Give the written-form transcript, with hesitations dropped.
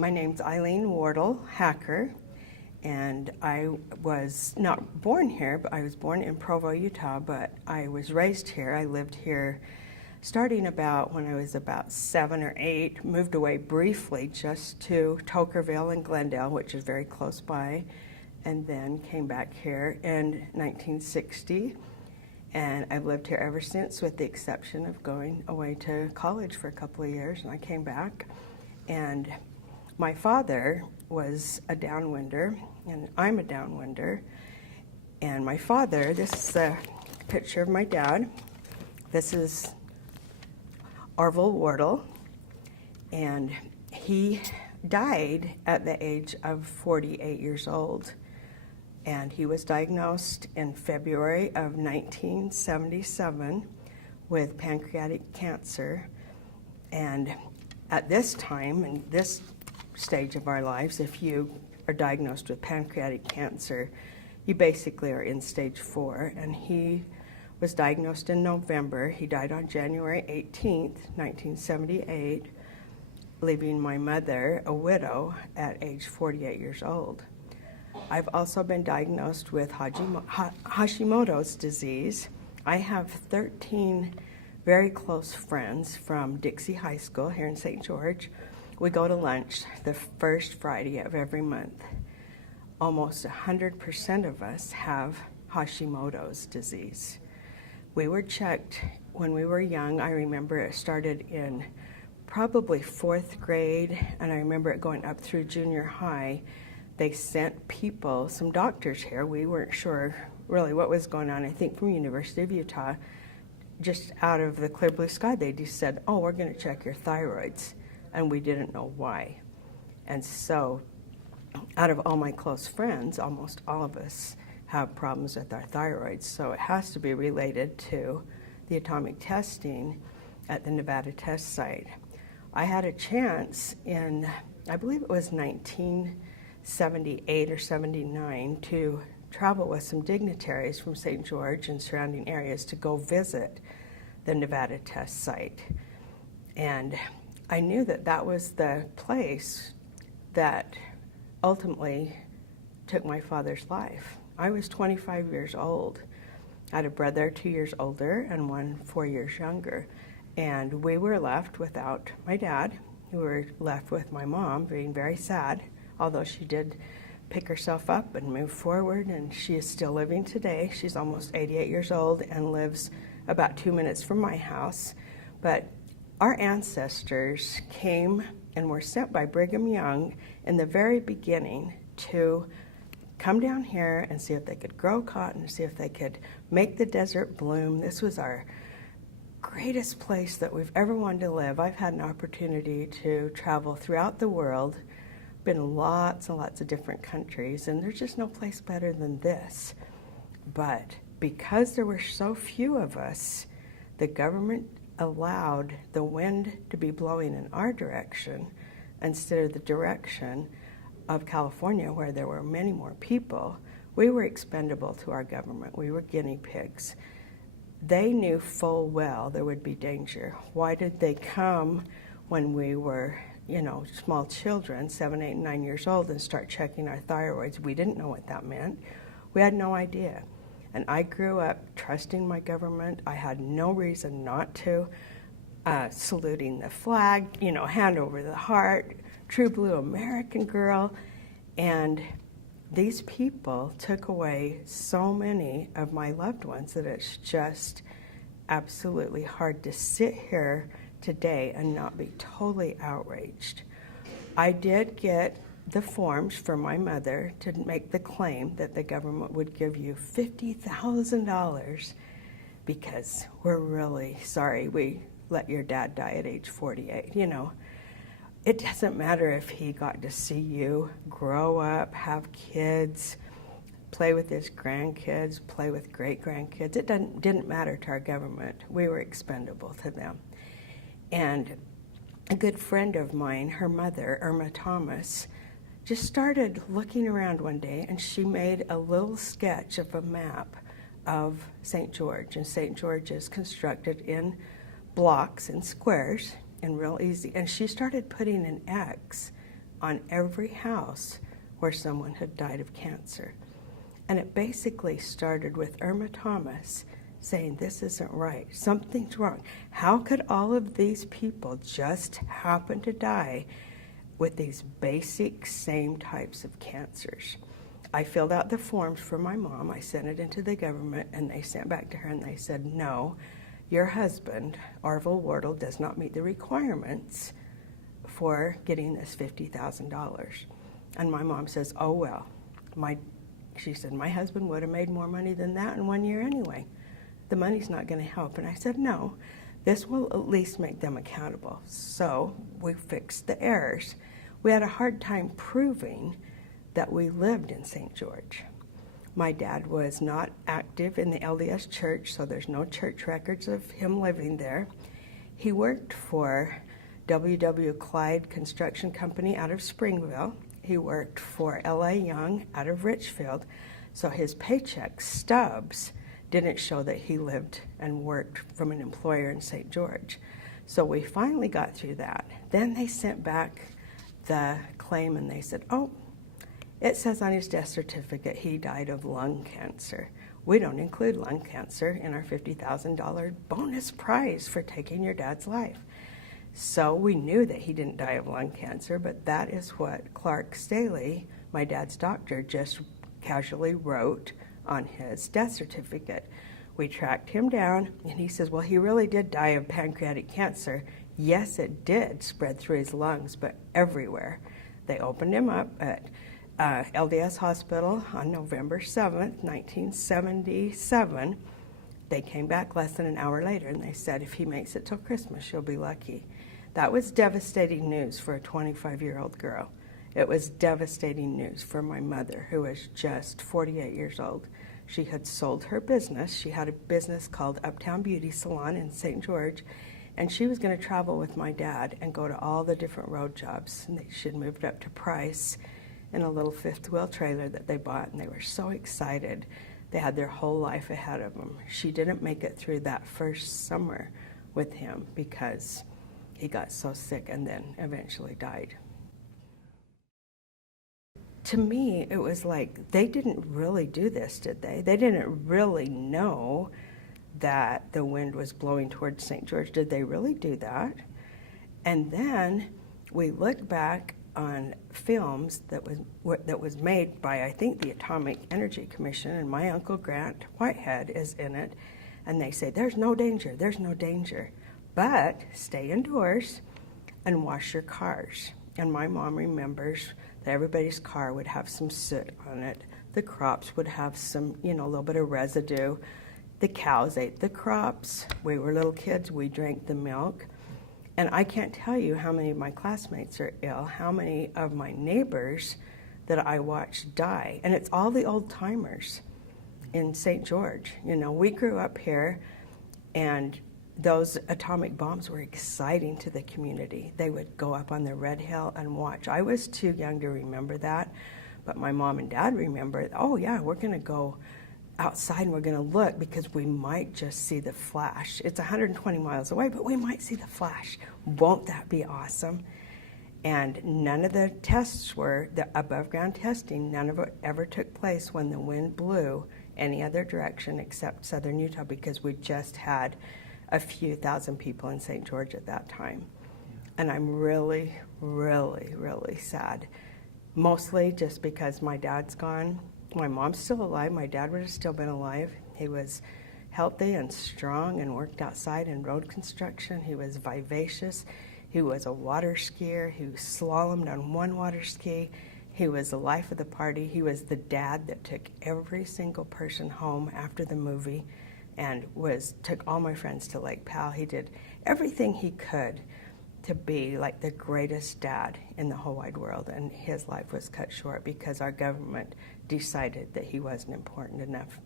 My name's Ilene Wardle Hacker, and I was not born here, but I was born in Provo, Utah, but I was raised here. I lived here starting about when I was about 7 or 8, moved away briefly just to Tokerville and Glendale, which is very close by, and then came back here in 1960. And I've lived here ever since, with the exception of going away to college for a couple of years, and I came back. And my father was a Downwinder, and I'm a Downwinder. And my father, this is a picture of my dad. This is Orvil Wardle, and he died at the age of 48 years old. And he was diagnosed in February of 1977 with pancreatic cancer. And at this time, in this stage of our lives, if you are diagnosed with pancreatic cancer, you basically are in stage 4. And he was diagnosed in November. He died on January 18th, 1978, leaving my mother a widow at age 48 years old. I've also been diagnosed with Hashimoto's disease. I have 13 very close friends from Dixie High School here in St. George. We go to lunch the first Friday of every month. Almost 100% of us have Hashimoto's disease. We were checked when we were young. I remember it started in probably 4th grade, and I remember it going up through junior high. They sent people, some doctors here. We weren't sure really what was going on. I think from University of Utah, just out of the clear blue sky, they just said, oh, we're going to check your thyroids. And we didn't know why. And so out of all my close friends, almost all of us have problems with our thyroids. So it has to be related to the atomic testing at the Nevada test site. I had a chance in, I believe it was 1978 or 79, to travel with some dignitaries from St. George and surrounding areas to go visit the Nevada test site. And I knew that that was the place that ultimately took my father's life. I was 25 years old. I had a brother 2 years older and one 4 years younger. And we were left without my dad. We were left with my mom, being very sad, although she did pick herself up and move forward, and she is still living today. She's almost 88 years old and lives about 2 minutes from my house. But our ancestors came and were sent by Brigham Young in the very beginning to come down here and see if they could grow cotton, see if they could make the desert bloom. This was our greatest place that we've ever wanted to live. I've had an opportunity to travel throughout the world, been in lots and lots of different countries, and there's just no place better than this. But because there were so few of us, the government allowed the wind to be blowing in our direction instead of the direction of California, where there were many more people. We were expendable to our government. We were guinea pigs. They knew full well there would be danger. Why did they come when we were, small children, 7, 8, 9 years old, and start checking our thyroids? We didn't know what that meant. We had no idea. And I grew up trusting my government. I had no reason not to. Saluting the flag, hand over the heart, true blue American girl. And these people took away so many of my loved ones that it's just absolutely hard to sit here today and not be totally outraged. I did get the forms for my mother to make the claim that the government would give you $50,000 because we're really sorry we let your dad die at age 48. It doesn't matter if he got to see you grow up, have kids, play with his grandkids, play with great-grandkids. It didn't matter to our government. We were expendable to them. And a good friend of mine, her mother, Irma Thomas, just started looking around one day, and she made a little sketch of a map of St. George. And St. George is constructed in blocks and squares and real easy. And she started putting an X on every house where someone had died of cancer. And it basically started with Irma Thomas saying, this isn't right, something's wrong. How could all of these people just happen to die with these basic same types of cancers? I filled out the forms for my mom, I sent it into the government, and they sent back to her and they said, no, your husband, Orvil Wardle, does not meet the requirements for getting this $50,000. And my mom says, oh well, she said, my husband would have made more money than that in 1 year anyway. The money's not going to help. And I said, no, this will at least make them accountable. So we fixed the errors. We had a hard time proving that we lived in St. George. My dad was not active in the LDS church, so there's no church records of him living there. He worked for W.W. Clyde Construction Company out of Springville. He worked for L.A. Young out of Richfield, so his paycheck stubs didn't show that he lived and worked from an employer in St. George. So we finally got through that. Then they sent back the claim and they said, oh, it says on his death certificate he died of lung cancer. We don't include lung cancer in our $50,000 bonus prize for taking your dad's life. So we knew that he didn't die of lung cancer, but that is what Clark Staley, my dad's doctor, just casually wrote on his death certificate. We tracked him down, and he says, well, he really did die of pancreatic cancer. Yes, it did spread through his lungs, but everywhere. They opened him up at LDS Hospital on November 7th, 1977. They came back less than an hour later, and they said, if he makes it till Christmas, you'll be lucky. That was devastating news for a 25-year-old girl. It was devastating news for my mother, who was just 48 years old. She had sold her business. She had a business called Uptown Beauty Salon in St. George, and she was going to travel with my dad and go to all the different road jobs. And she had moved up to Price in a little fifth-wheel trailer that they bought, and they were so excited. They had their whole life ahead of them. She didn't make it through that first summer with him because he got so sick and then eventually died. To me, it was like, they didn't really do this, did they? They didn't really know that the wind was blowing towards St. George. Did they really do that? And then we look back on films that was made by, I think, the Atomic Energy Commission, and my Uncle Grant Whitehead is in it, and they say, there's no danger, but stay indoors and wash your cars. And my mom remembers that everybody's car would have some soot on it. The crops would have some, a little bit of residue. The cows ate the crops. We were little kids, we drank the milk. And I can't tell you how many of my classmates are ill, how many of my neighbors that I watched die. And it's all the old timers in St. George. We grew up here, and those atomic bombs were exciting to the community. They would go up on the Red Hill and watch. I was too young to remember that, but my mom and dad remember, oh yeah, we're gonna go outside and we're gonna look because we might just see the flash. It's 120 miles away, but we might see the flash. Won't that be awesome? And none of the tests the above ground testing, none of it ever took place when the wind blew any other direction except southern Utah, because we just had a few thousand people in St. George at that time. And I'm really, really, really sad. Mostly just because my dad's gone. My mom's still alive. My dad would have still been alive. He was healthy and strong and worked outside in road construction. He was vivacious. He was a water skier. He slalomed on one water ski. He was the life of the party. He was the dad that took every single person home after the movie and took all my friends to Lake Powell. He did everything he could to be like the greatest dad in the whole wide world, and his life was cut short because our government decided that he wasn't important enough